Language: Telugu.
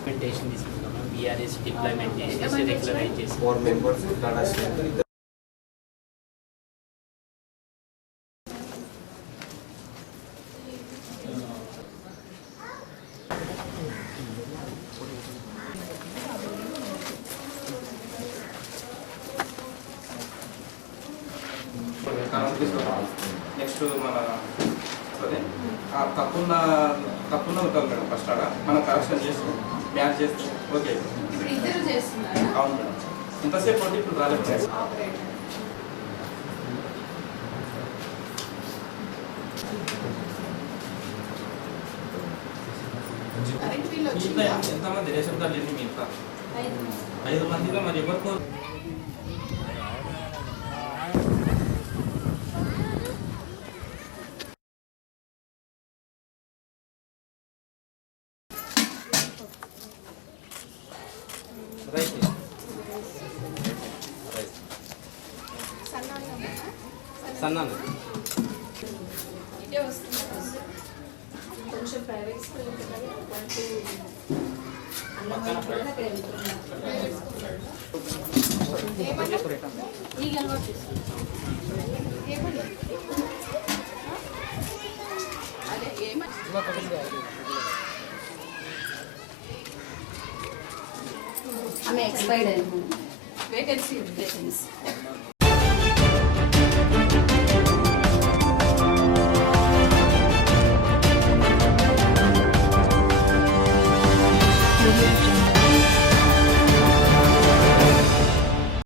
ఇంప్లిమెంటేషన్ తీసుకుంటాము. బీఆర్ఎస్ డిప్లాయ్మెంట్ చేసేసి రెగ్యులరైజ్ చేసి 4 members టాటా స్టీల్. నెక్స్ట్ మన సరే తప్పున్న ఉంటాం మేడం. ఫస్ట్ ఆడ మనం కరెక్షన్ చేస్తాం, మ్యాచ్ చేస్తాం. ఓకే అవును మేడం. ఇంతసేపు అంటే ఇప్పుడు రాలేదు. ఎంతమంది రేషన్ కార్డు ఎన్ని మీ ఇంట్లో? 5 మందిలో మరి ఎవరికో సన్నాను కొంచెం ప్రైవేట్ స్కూల్ ఆమె ఎక్స్పైర్డ్ అయింది. Vacancy Audio